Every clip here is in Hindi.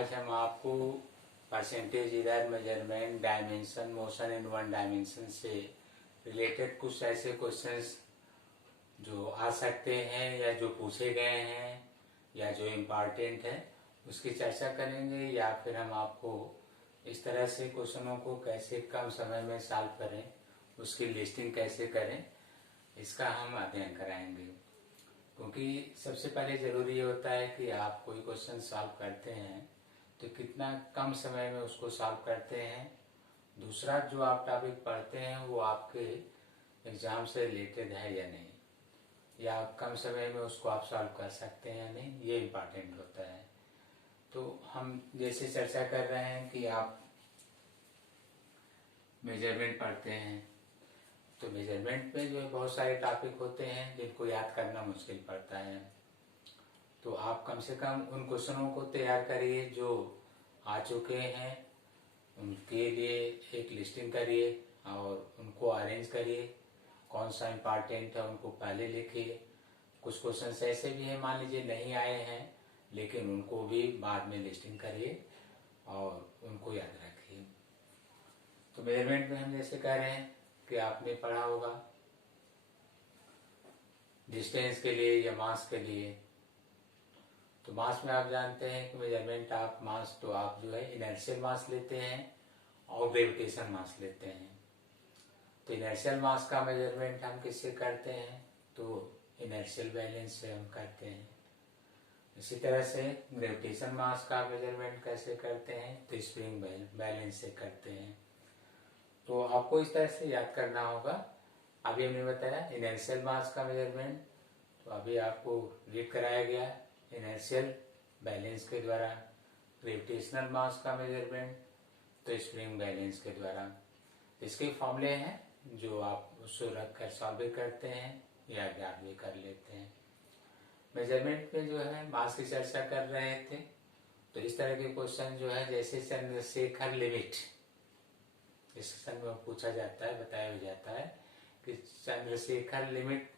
आज हम आपको percentage error measurement dimension motion in one dimension से रिलेटेड कुछ ऐसे क्वेश्चंस जो आ सकते हैं या जो पूछे गए हैं या जो इम्पॉर्टेंट है उसकी चर्चा करेंगे, या फिर हम आपको इस तरह से क्वेश्चनों को कैसे कम समय में सॉल्व करें, उसकी लिस्टिंग कैसे करें, इसका हम अध्ययन कराएंगे। क्योंकि सबसे पहले जरूरी ये होता है कि आप कोई क्वेश्चन सॉल्व करते हैं तो कितना कम समय में उसको सॉल्व करते हैं। दूसरा, जो आप टॉपिक पढ़ते हैं वो आपके एग्जाम से रिलेटेड है या नहीं, या कम समय में उसको आप सॉल्व कर सकते हैं या नहीं, ये इम्पोर्टेंट होता है। तो हम जैसे चर्चा कर रहे हैं कि आप मेजरमेंट पढ़ते हैं, तो मेजरमेंट में जो है बहुत सारे टॉपिक होते हैं जिनको याद करना मुश्किल पड़ता है। तो आप कम से कम उन क्वेश्चनों को तैयार करिए जो आ चुके हैं, उनके लिए एक लिस्टिंग करिए और उनको अरेंज करिए। कौन सा इम्पोर्टेंट है उनको पहले लिखिए। कुछ क्वेश्चन ऐसे भी हैं, मान लीजिए नहीं आए हैं, लेकिन उनको भी बाद में लिस्टिंग करिए और उनको याद रखिए। तो मेजरमेंट में हम जैसे कह रहे हैं कि आपने पढ़ा होगा डिस्टेंस के लिए या मास के लिए। तो मास में आप जानते हैं कि मेजरमेंट आप मास, तो आप जो है इनर्शियल मास लेते हैं और ग्रेविटेशन मास लेते हैं। तो इनर्शियल मास का मेजरमेंट हम किससे करते हैं, तो इनर्शियल बैलेंस से हम करते हैं। इसी तरह से ग्रेविटेशन मास का मेजरमेंट कैसे करते हैं, तो स्प्रिंग बैलेंस से करते हैं। तो आपको इस तरह से याद करना होगा। अभी हमने बताया इनर्शियल मास का मेजरमेंट, तो अभी आपको रीड कराया गया इनर्शियल बैलेंस के द्वारा। ग्रेविटेशनल मास का मेजरमेंट तो स्प्रिंग बैलेंस के द्वारा। इसके फॉर्मूले हैं जो आप उसको रख कर सॉल्व भी करते हैं या याद भी कर लेते हैं। मेजरमेंट में जो है मास की चर्चा कर रहे थे, तो इस तरह के क्वेश्चन जो है जैसे चंद्रशेखर लिमिट, इस क्वेश्चन में पूछा जाता है, बताया जाता है कि Chandrashekhar limit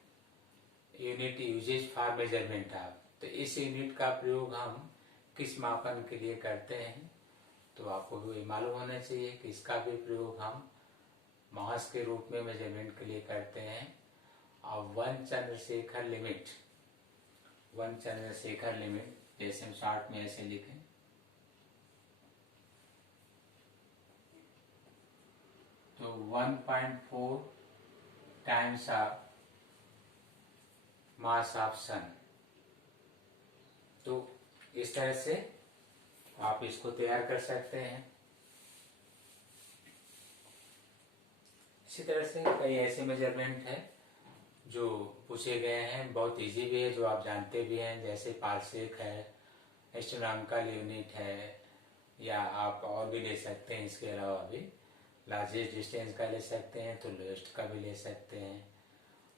unit uses for measurement of. तो इस यूनिट का प्रयोग हम किस मापन के लिए करते हैं, तो आपको भी मालूम होना चाहिए कि इसका भी प्रयोग हम मास के रूप में मेजरमेंट के लिए करते हैं। और one Chandrashekhar limit, one Chandrashekhar limit जैसे हम शॉर्ट में ऐसे लिखें, तो 1.4 टाइम्स ऑफ मास ऑफ सन। तो इस तरह से आप इसको तैयार कर सकते हैं। इसी तरह से कई ऐसे मेजरमेंट हैं जो पूछे गए हैं, बहुत इजी भी है, जो आप जानते भी हैं, जैसे पारसेक है, एस्ट्रोनॉमिकल यूनिट है, या आप और भी ले सकते हैं। इसके अलावा भी लार्जेस्ट डिस्टेंस का ले सकते हैं, तो लोएस्ट का भी ले सकते हैं।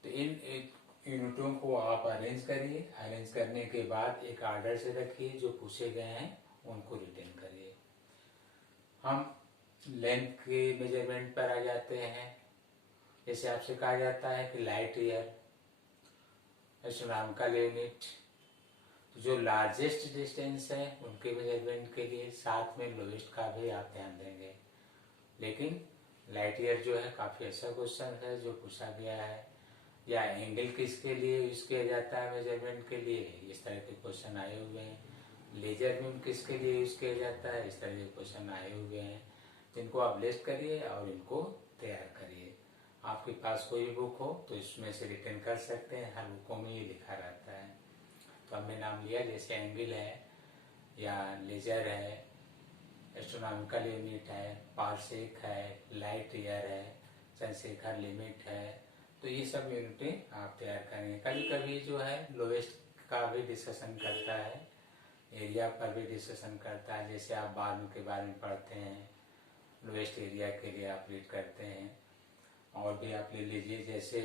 तो इन यूनिटों को आप अरेंज करिए। अरेंज करने के बाद एक ऑर्डर से रखिए, जो पूछे गए हैं उनको रिटेन करिए। हम लेंथ के मेजरमेंट पर आ जाते हैं। जैसे आपसे कहा जाता है कि लाइट ईयर, एस्ट्रोनॉमिकल यूनिट, जो लार्जेस्ट डिस्टेंस है उनके मेजरमेंट के लिए साथ में लोएस्ट का भी आप ध्यान देंगे। लेकिन लाइट ईयर जो है काफी अच्छा क्वेश्चन है जो पूछा गया है। या एंगल किसके लिए यूज किया जाता है मेजरमेंट के लिए, इस तरह के क्वेश्चन आए हुए हैं। लेजर बीम किसके लिए यूज किया जाता है, इस तरह के क्वेश्चन आए हुए हैं। जिनको आप लिस्ट करिए और इनको तैयार करिए। आपके पास कोई भी बुक हो तो इसमें से रिटर्न कर सकते हैं, हर बुकों में ये लिखा रहता है। तो हमने नाम लिया, जैसे एंगल है या लेजर है, एस्ट्रोनॉमिकल यूनिट है, पारसेक है, लाइट ईयर है, चंद्रशेखर लिमिट है। तो ये सब यूनिटें आप तैयार करेंगे। कभी कभी जो है लोएस्ट का भी डिस्कशन करता है, एरिया पर भी डिस्कशन करता है। जैसे आप बार्न के बारे में पढ़ते हैं, लोएस्ट एरिया के लिए आप रीड करते हैं। और भी आप ले लीजिए, जैसे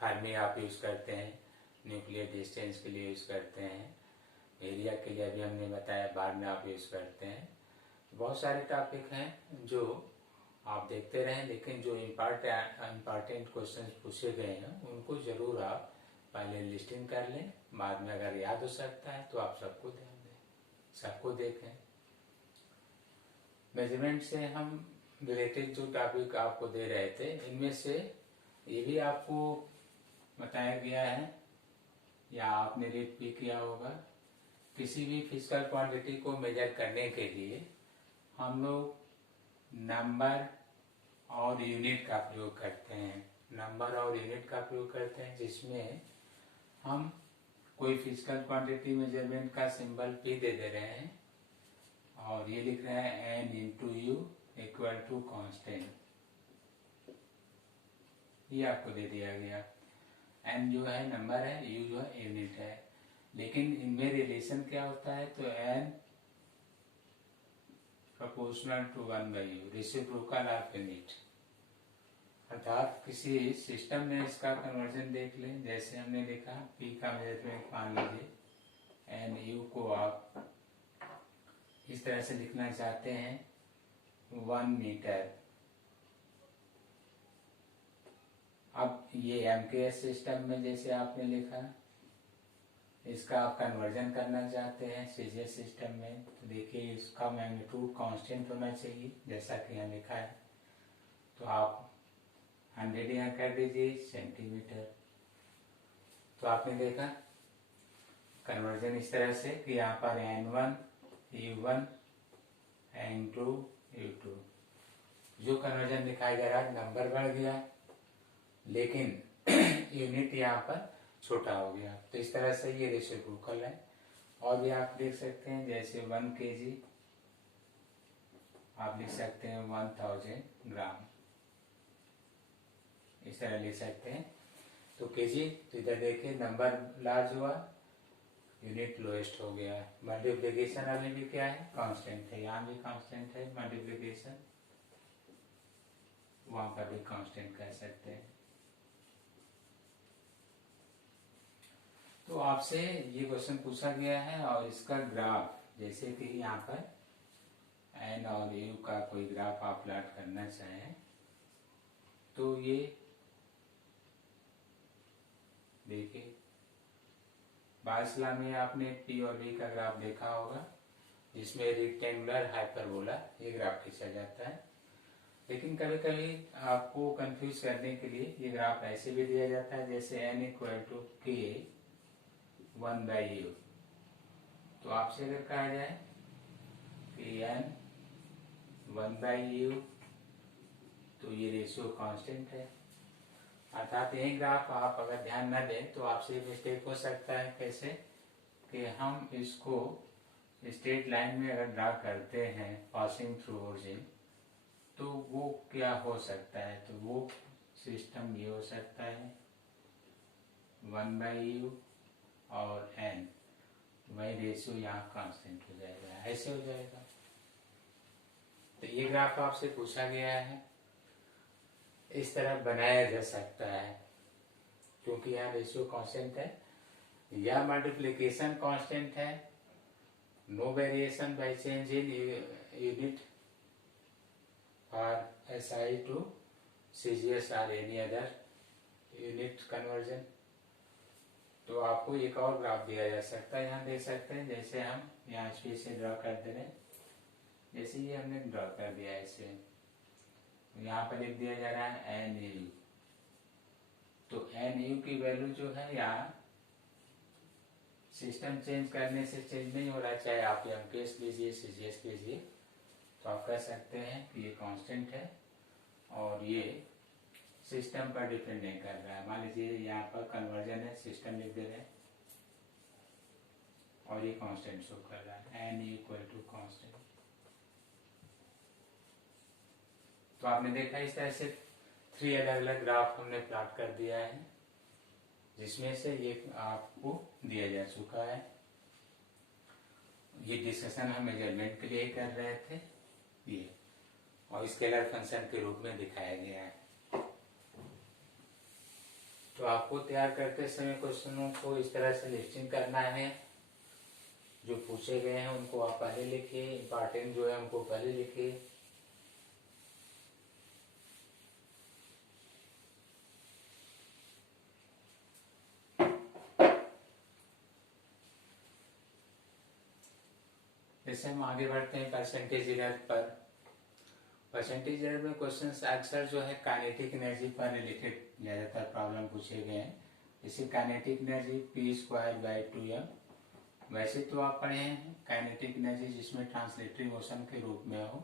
फर्मी आप यूज करते हैं, न्यूक्लियर डिस्टेंस के लिए यूज करते हैं, एरिया के लिए अभी हमने बताया, बार्न में आप यूज करते हैं। बहुत सारे टॉपिक हैं जो आप देखते रहें, लेकिन जो इम्पोर्टेंट क्वेश्चन पूछे गए हैं उनको जरूर आप पहले लिस्टिंग कर लें। बाद में अगर याद हो सकता है तो आप सबको ध्यान दें, सबको देखें। मेजरमेंट से हम रिलेटेड जो टॉपिक आपको दे रहे थे, इनमें से ये भी आपको बताया गया है या आपने रीड भी किया होगा। किसी भी फिजिकल क्वांटिटी को मेजर करने के लिए हम लोग नंबर और यूनिट का प्रयोग करते हैं। नंबर और यूनिट का प्रयोग करते हैं, जिसमें हम कोई फिजिकल क्वांटिटी मेजरमेंट का सिंबल P दे दे रहे हैं और ये लिख रहे हैं N into U equal to constant. ये आपको दे दिया गया। N जो है नंबर है, U जो है यूनिट है। लेकिन इनमें रिलेशन क्या होता है, तो N proportional to 1/U, reciprocal of unit. अर्थात किसी सिस्टम में इसका कन्वर्जन देख लें। जैसे हमने देखा P का मेजरमेंट मान लीजिए एन यू को आप इस तरह से लिखना चाहते हैं 1 मीटर। अब ये MKS सिस्टम में जैसे आपने लिखा, इसका आप कन्वर्जन करना चाहते हैं CGS सिस्टम में, तो देखिए इसका मैग्नीट्यूड कांस्टेंट होना चाहिए जैसा कि यहाँ लिखा है। तो आप 100 यहाँ कर दीजिए सेंटीमीटर। तो आपने देखा कन्वर्जन इस तरह से कि यहाँ पर N1 U1 N2 U2 जो कन्वर्जन दिखाया जा रहा है, नंबर बढ़ गया लेकिन यूनिट यहाँ पर छोटा हो गया। तो इस तरह से ये रेसिप्रोकल है। और भी आप देख सकते हैं, जैसे 1 kg आप लिख सकते हैं 1000 ग्राम, इस तरह लिख सकते हैं। तो केजी, तो इधर देखिए नंबर लार्ज हुआ, यूनिट लोएस्ट हो गया। मल्टीप्लिकेशन अभी भी क्या है, कांस्टेंट है। यहाँ भी कांस्टेंट है मल्टीप्लिकेशन, वहां पर भी कांस्टेंट कह सकते हैं। तो आपसे ये क्वेश्चन पूछा गया है और इसका ग्राफ, जैसे कि यहाँ पर एन और यू का कोई ग्राफ आप प्लॉट करना चाहें, तो ये देखिए बायसला में आपने P और V का ग्राफ देखा होगा, जिसमें रेक्टेंगुलर हाइपरबोला ये ग्राफ खींचा जाता है। लेकिन कभी कभी आपको कंफ्यूज करने के लिए ये ग्राफ ऐसे भी दिया जाता है, जैसे n equal to K 1/U। तो आपसे अगर कहा जाए कि n 1/U, तो ये रेशियो कांस्टेंट है। अर्थात यही ग्राफ आप अगर ध्यान न दें तो आपसे मिस्टेक हो सकता है। कैसे कि हम इसको स्ट्रेट लाइन में अगर ड्रा करते हैं पासिंग थ्रू ओरिजिन, तो वो क्या हो सकता है, तो वो सिस्टम ये हो सकता है 1/U और n, वही रेशियो यहाँ कांस्टेंट हो जाएगा, ऐसे हो जाएगा। तो ये ग्राफ आपसे पूछा गया है, इस तरह बनाया जा सकता है क्योंकि यहाँ रेशियो कांस्टेंट है या मल्टीप्लिकेशन कांस्टेंट है, no variation by change in unit और SI to CGS और एनी अदर यूनिट कन्वर्जन। तो आपको एक और ग्राफ दिया जा सकता है, यहाँ देख सकते हैं। जैसे हम यहाँ स्पेस से ड्रॉ कर दे रहे हैं, जैसे ये हमने ड्रॉ कर दिया इसे, यहाँ पर लिख दिया जा रहा है NU। तो NU की वैल्यू जो है यहाँ सिस्टम चेंज करने से चेंज नहीं हो रहा है, चाहे आप MKS लीजिए CGS लीजिए, तो आप कह सकते हैं कि ये कांस्टेंट है और ये सिस्टम पर डिपेंड नहीं कर रहा है। मान लीजिए यहाँ पर कन्वर्जन है, सिस्टम लिख दे रहे हैं और ये कांस्टेंट शो कर रहा है N इक्वल टू कांस्टेंट। तो आपने देखा इस तरह से 3 अलग अलग ग्राफ हमने प्लॉट कर दिया है, जिसमें से ये आपको दिया जा चुका है। ये डिस्कशन हम मेजरमेंट के लिए कर रहे थे ये, और स्केलर फंक्शन के रूप में दिखाया गया है। तो आपको तैयार करते समय क्वेश्चनों को इस तरह से लिस्टिंग करना है, जो पूछे गए हैं उनको आप पहले लिखिए, इंपॉर्टेंट जो है उनको पहले लिखिए। जैसे हम आगे बढ़ते हैं परसेंटेज एरर पर, परसेंटेज एरर में क्वेश्चन अक्सर जो है काइनेटिक एनर्जी पर रिलेटेड ज़्यादातर प्रॉब्लम पूछे गए हैं। जैसे काइनेटिक एनर्जी P²/2m। वैसे तो आप पढ़े हैं काइनेटिक एनर्जी जिसमें ट्रांसलेटरी मोशन के रूप में हो,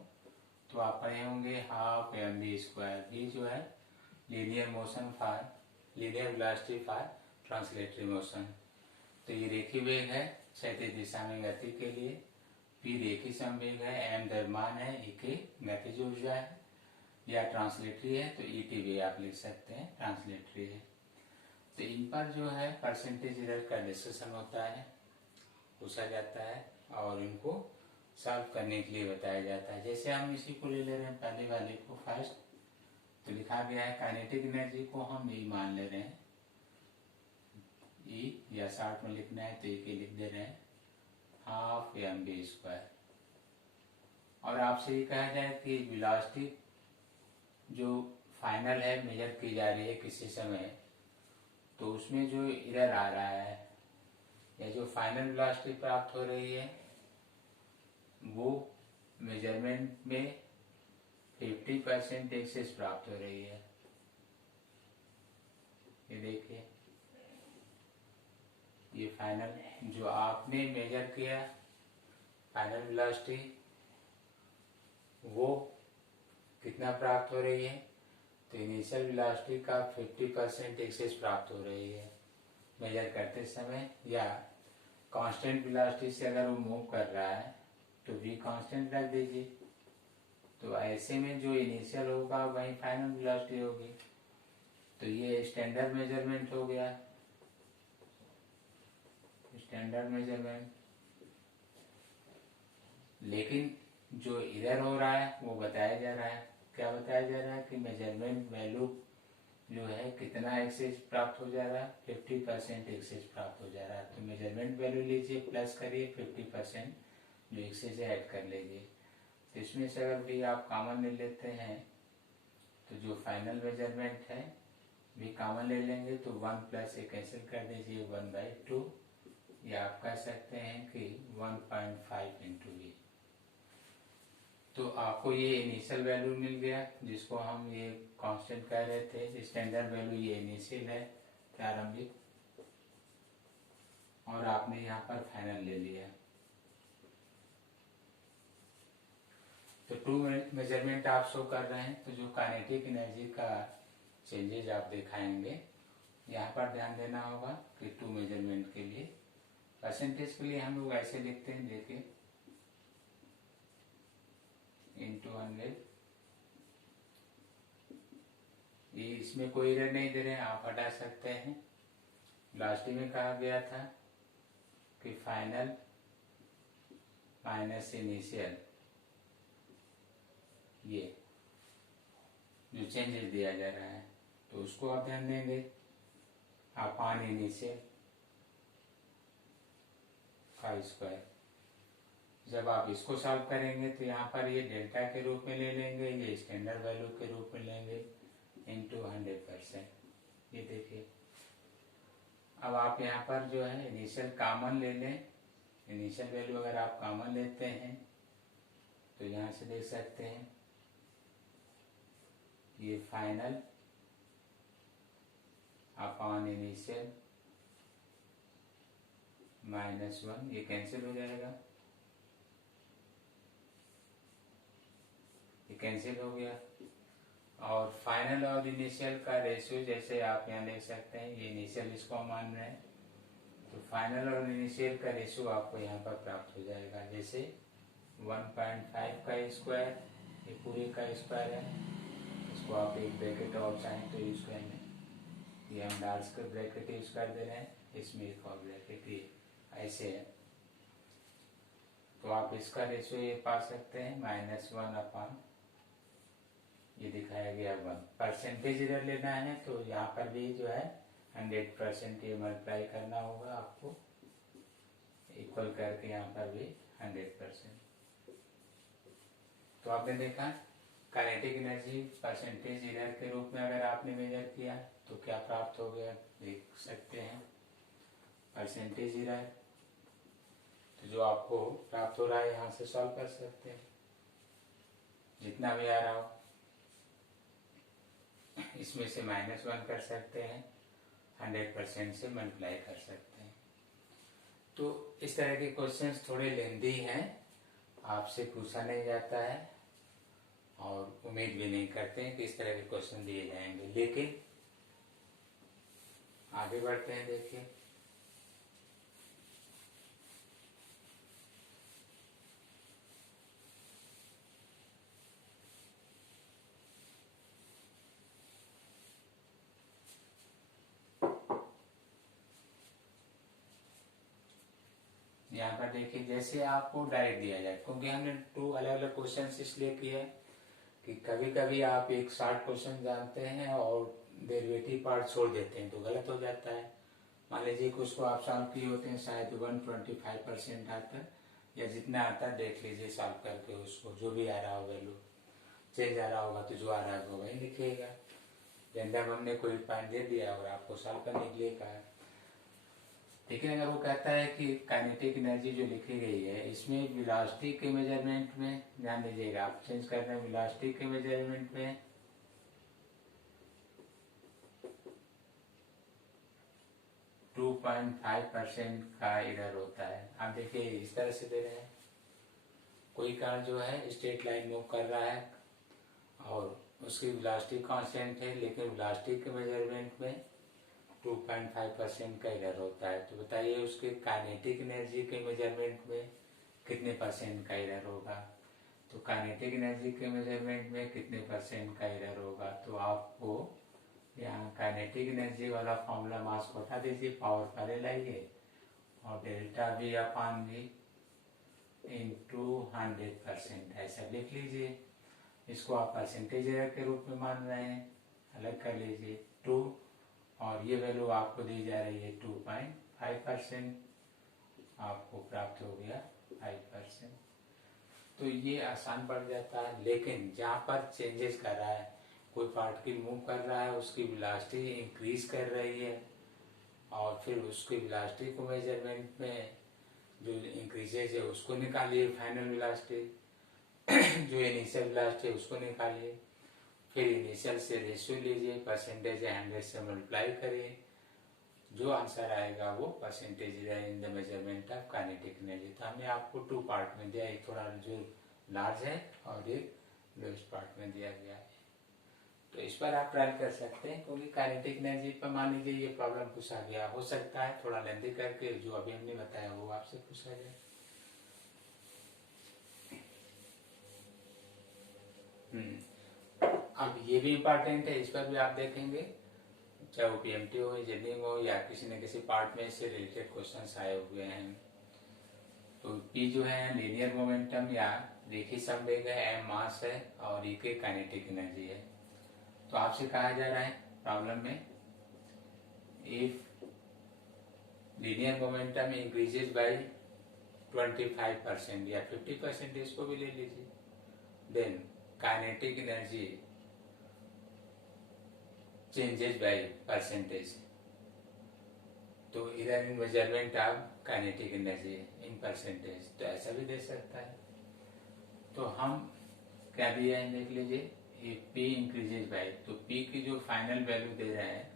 तो आप पढ़े होंगे 12mv²। ये जो है linear motion for linear velocity for translatory motion. तो ये रेखीय वेग है क्षैतिज दिशा में गति के लिए, P रेखीय संवेग है, m द्रव्यमान है, E की गतिज ऊर्जा है, या ट्रांसलेटरी है तो ET भी आप लिख सकते हैं, ट्रांसलेटरी है। तो इन पर जो है परसेंटेज एरर का डिस्कशन होता है, पूछा जाता है और इनको सॉल्व करने के लिए बताया जाता है। जैसे हम इसी को ले ले रहे हैं, पहले वाले को फर्स्ट, तो लिखा गया है काइनेटिक एनर्जी को हम E मान ले रहे हैं, E या शॉर्ट में लिखना है तो E लिख दे रहे हैं 12mv²। और आपसे ये कहा जाए कि वेलोसिटी जो फाइनल है मेजर की जा रही है किसी समय, तो उसमें जो एरर आ रहा है या जो फाइनल वेलोसिटी प्राप्त हो रही है वो मेजरमेंट में 50% एक्सेस प्राप्त हो रही है। ये देखिए, ये फाइनल जो आपने मेजर किया फाइनल वेलोसिटी वो कितना प्राप्त हो रही है, तो इनिशियल वेलोसिटी का 50% एक्सेस प्राप्त हो रही है मेजर करते समय। या कांस्टेंट वेलोसिटी से अगर वो मूव कर रहा है तो v कांस्टेंट रख दीजिए, तो ऐसे में जो इनिशियल होगा वही फाइनल वेलोसिटी होगी। तो ये स्टैंडर्ड मेजरमेंट हो गया, स्टैंडर्ड मेजरमेंट। लेकिन जो एरर हो रहा है वो बताया जा रहा है, क्या बताया जा रहा है कि मेजरमेंट वैल्यू जो है कितना एक्सेस प्राप्त हो जा रहा है, 50% एक्सेस प्राप्त हो जा रहा है। तो मेजरमेंट वैल्यू लीजिए प्लस करिए 50% जो एक्सेस है ऐड कर लीजिए। तो इसमें से अगर भी आप कॉमन ले लेते हैं तो जो फाइनल मेजरमेंट है भी कॉमन ले लेंगे तो 1 प्लस ये कैंसिल कर दीजिए 1/2, या आप कह सकते हैं कि 1.5 इंटू ये। तो आपको ये इनिशियल वैल्यू मिल गया जिसको हम ये कांस्टेंट कह रहे थे, स्टैंडर्ड वैल्यू ये इनिशियल है प्रारंभिक, और आपने यहाँ पर फाइनल ले लिया। तो 2 मेजरमेंट आप शो कर रहे हैं, तो जो काइनेटिक एनर्जी का चेंजेज आप दिखाएंगे यहाँ पर ध्यान देना होगा कि 2 मेजरमेंट के लिए। परसेंटेज के लिए हम लोग ऐसे लिखते हैं, देखिए इंटू 100। ये इसमें कोई एरर नहीं दे रहे हैं, आप हटा सकते हैं। लास्ट में कहा गया था कि फाइनल माइनस इनिशियल, ये जो चेंजेस दिया जा रहा है तो उसको आप ध्यान देंगे। अपान इनिशियल का स्क्वायर, जब आप इसको सॉल्व करेंगे तो यहाँ पर ये डेल्टा के रूप में ले लेंगे, ये स्टैंडर्ड वैल्यू के रूप में लेंगे इंटू 100%। ये देखिए, अब आप यहाँ पर जो है इनिशियल कॉमन ले लें। इनिशियल वैल्यू अगर आप कॉमन लेते हैं तो यहाँ से देख सकते हैं ये फाइनल अपॉन इनिशियल -1, ये कैंसिल हो जाएगा, ये कैंसिल हो गया। और फाइनल और इनिशियल का रेशियो जैसे आप यहाँ देख सकते हैं, ये इनिशियल इसको हम मान रहे हैं, तो फाइनल और इनिशियल का रेशियो आपको यहाँ पर प्राप्त हो जाएगा। जैसे 1.5 का स्क्वायर, ये पूरे का स्क्वायर है, इसको आप एक ब्रैकेट और चाहें तो यूज करेंगे, ये हम डाल कर ब्रैकेट यूज कर दे रहे हैं, इसमें एक और ब्रैकेट ये ऐसे है। तो आप इसका रेशियो ये पा सकते हैं -1 अपॉन, ये दिखाया गया 1। परसेंटेज इधर लेना है तो यहाँ पर भी जो है 100% ये मल्टीप्लाई करना होगा आपको, इक्वल करके यहाँ पर भी 100%। तो आपने देखा काइनेटिक एनर्जी परसेंटेज एरर के रूप में अगर आपने मेजर किया तो क्या प्राप्त हो गया, देख सकते हैं परसेंटेज एरर। तो जो आपको प्राप्त हो रहा है यहाँ से सॉल्व कर सकते हैं। जितना भी आ रहा हो, इसमें से -1 कर सकते हैं, 100% से मल्टीप्लाई कर सकते हैं। तो इस तरह के क्वेश्चंस थोड़े लेंदी हैं, आपसे पूछा नहीं जाता है और उम्मीद भी नहीं करते हैं कि इस तरह के क्वेश्चन दिए जाएंगे। लेकिन आगे बढ़ते हैं, देखिए यहाँ पर देखिए, जैसे आपको डायरेक्ट दिया जाए, क्योंकि हमने 2 अलग अलग क्वेश्चन इसलिए किए कि कभी कभी आप एक शॉर्ट क्वेश्चन जानते हैं और डेरिवेटिव पार्ट छोड़ देते हैं तो गलत हो जाता है। मान लीजिए कि उसको आप सॉल्व किए होते हैं, शायद 125% आता है या जितना आता है देख लीजिए सॉल्व करके, उसको जो भी आ रहा हो वैल्यू चेंज आ रहा होगा तो जो आ रहा है वो वही लिखिएगा। रैंडम हमने कोई पॉइंट दे दिया और आपको सॉल्व करने के लिए कहा। लेकिन अगर वो कहता है कि काइनेटिक एनर्जी जो लिखी गई है इसमें वेलोसिटी के मेजरमेंट में, ध्यान दीजिएगा आप चेंज करते हैं, वेलोसिटी के मेजरमेंट में 2.5% का एरर होता है। आप देखिए इस तरह से दे रहे हैं, कोई कार जो है स्ट्रेट लाइन मूव कर रहा है और उसकी वेलोसिटी कांस्टेंट है, लेकिन वेलोसिटी के मेजरमेंट में 2.5% का एरर होता है। तो बताइए उसके काइनेटिक एनर्जी के मेजरमेंट में कितने % का एरर होगा। तो काइनेटिक एनर्जी के मेजरमेंट में कितने % का एरर होगा, तो आपको यहाँ काइनेटिक एनर्जी वाला फॉर्मूला मास को हटा दीजिए, पावर पहले लाइए और डेल्टा V अपान V इंटू 100% ऐसा लिख लीजिए। इसको आप परसेंटेज एरर के रूप में मान रहे हैं, अलग कर लीजिए 2, और ये वैल्यू आपको दी जा रही है 2.5%, आपको प्राप्त हो गया 5%। तो ये आसान पड़ जाता है। लेकिन जहाँ पर चेंजेस कर रहा है, कोई पार्टिकल मूव कर रहा है, उसकी वेलोसिटी इंक्रीज कर रही है और फिर उसकी वेलोसिटी को मेजरमेंट में जो इंक्रीजेज है उसको निकालिए, फाइनल वेलोसिटी जो इनिशियल वेलोसिटी है उसको निकालिए, फिर इनिशियल से रेशियो लीजिए, परसेंटेज 100 से मल्टीप्लाई करिए, जो आंसर आएगा वो percentage in the measurement of kinetic energy. तो हमने आपको 2 पार्ट में दिया, एक थोड़ा जो लार्ज है और एक लोएस्ट पार्ट में दिया गया है। तो इस पर आप ट्राई कर सकते हैं, क्योंकि काइनेटिक एनर्जी पर मान लीजिए ये प्रॉब्लम पूछा गया, हो सकता है थोड़ा लेंथी करके जो अभी हमने बताया वो आपसे पूछा जाए। अब ये भी इम्पोर्टेंट है, इस पर भी आप देखेंगे, चाहे वो PMT हो, इंजीनियरिंग हो या किसी न किसी पार्ट में इससे रिलेटेड क्वेश्चंस आए हुए हैं। तो P जो है लीनियर मोमेंटम या रेखीय संवेग है, M मास है और E के काइनेटिक एनर्जी है। तो आपसे कहा जा रहा है प्रॉब्लम में, if linear momentum increases by 25% या 50%, इसको भी ले लीजिए, then kinetic energy changes by percentage. तो इधर in measurement of kinetic energy in percentage, तो ऐसा भी दे सकता है। तो हम क्या दिया है देख लीजिए, P इंक्रीजेज बाय, तो P की जो फाइनल वैल्यू दे रहे हैं,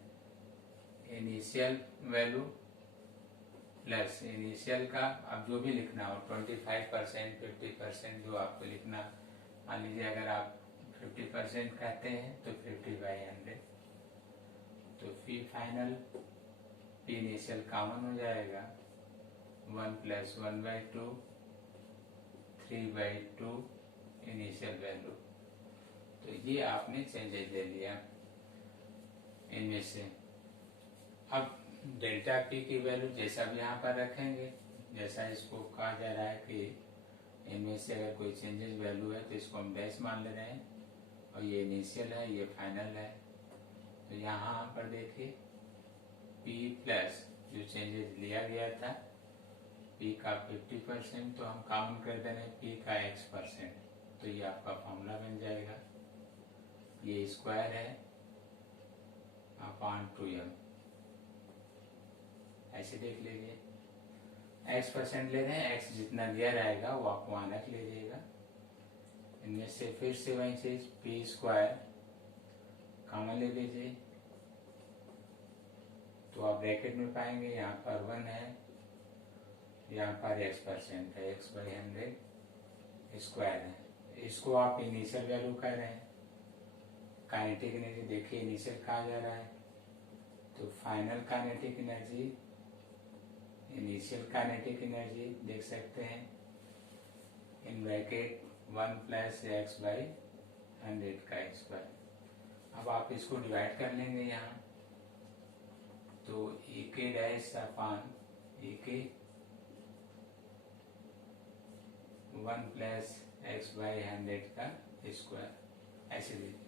इनिशियल वैल्यू प्लस इनिशियल का अब जो भी लिखना हो 25%, 50% जो आपको लिखना। मान लीजिए अगर आप 50% कहते हैं तो 50/100, तो P final P initial common हो जाएगा, 1 + 1/2, 3/2 इनिशियल वैल्यू। तो ये आपने चेंजेस ले लिया इनमें से। अब डेल्टा P की वैल्यू जैसा भी यहाँ पर रखेंगे, जैसा इसको कहा जा रहा है कि इनमें से अगर कोई चेंजेस वैल्यू है तो इसको हम डैश मान ले रहे हैं, और ये इनिशियल है, ये फाइनल है। तो यहाँ पर देखिए P प्लस जो चेंजेस लिया गया था, P का 50%, तो हम काउंट कर दे रहे हैं P का X%, तो ये आपका फॉर्मूला बन जाएगा, ये स्क्वायर है अपान 2m, ऐसे देख लीजिए। X% ले रहे हैं, X जितना दिया रहेगा वो आप वहां रख लीजिएगा, इनमें से फिर से वही चीज पी स्क्वायर कॉमन ले लीजिए, तो आप ब्रैकेट में पाएंगे यहाँ पर 1 है, यहाँ पर x% है, x/100 स्क्वायर है। इसको आप इनिशियल वैल्यू कर रहे हैं। काइनेटिक एनर्जी देखिए इनिशियल कहा जा रहा है, तो final kinetic energy, initial kinetic energy देख सकते हैं इन ब्रैकेट 1 + x/100 का स्क्वायर। अब आप इसको डिवाइड कर लेंगे यहाँ, तो ek डैश अपान ek 1 + x/100 का स्क्वायर ऐसे दीजिए।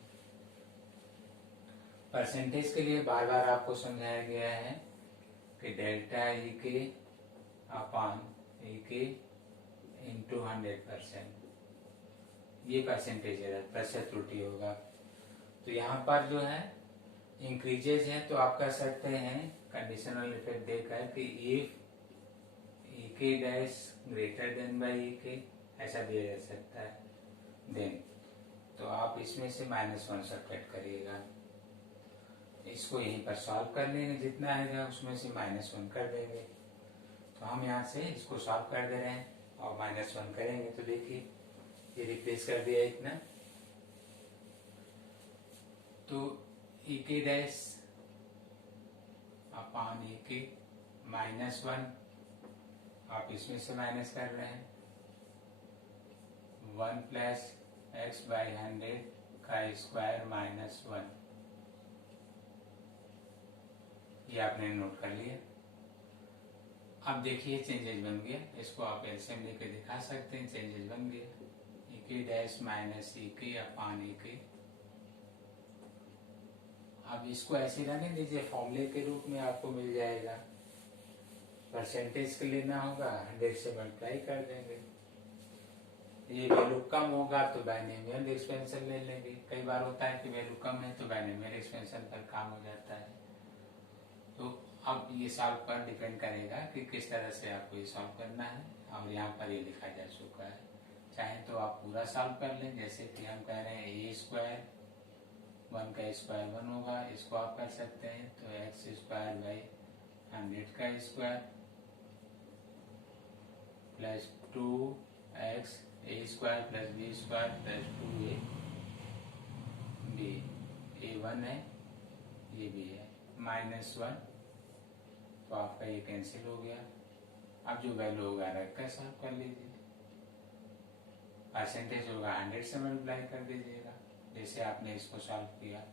परसेंटेज के लिए बार बार आपको समझाया गया है कि डेल्टा ek अपान ek इंटू 100%, ये परसेंटेज है, प्रतिशत त्रुटि होगा। तो यहाँ पर जो है इंक्रीजेज है, तो आप कह सकते हैं कंडीशनल इफेक्ट देकर कि if ek dash greater than by ek, ऐसा दिया जा सकता है। देन तो आप इसमें से -1 सब्ट्रैक्ट करिएगा, इसको यहीं पर सॉल्व कर लेंगे, जितना आएगा उसमें से -1 कर देंगे। तो हम यहाँ से इसको सॉल्व कर दे रहे हैं और -1 करेंगे, तो देखिए ये रिप्लेस कर दिया इतना, तो ek डैश अपान ek -1, आप इसमें से माइनस कर रहे हैं, 1 + x/100 का स्क्वायर -1, ये आपने नोट कर लिया। अब देखिए चेंजेस बन गया, इसको आप एलसीएम लेके दिखा सकते हैं, चेंजेस बन गया ek डैश -ek अपान ek। अब इसको ऐसे रहने दीजिए, फॉर्मूले के रूप में आपको मिल जाएगा। परसेंटेज के लेना होगा, 100 से मल्टीप्लाई कर देंगे, ये वैल्यू कम होगा तो बाइनोमियल एक्सपेंशन ले लेंगे। कई बार होता है कि वैल्यू कम है तो बाइनोमियल एक्सपेंशन पर काम हो जाता है। तो अब ये सॉल्व पर डिपेंड करेगा कि किस तरह से आपको ये सॉल्व करना है, और यहाँ पर ये लिखा जा चुका है। चाहे तो आप पूरा सॉल्व कर लें, जैसे कि हम कह रहे हैं a स्क्वायर 1 का स्क्वायर 1 होगा, इसको आप कर सकते हैं। तो x² / 100 का square plus 2x a² + b² + 2ab, a1 है ये भी है, -1, तो आपका ये कैंसिल हो गया। अब जो वैल्यू होगा रख कर सॉल्व कर लीजिए, परसेंटेज होगा 100 से मल्टीप्लाई कर दीजिएगा, जैसे आपने इसको सॉल्व किया।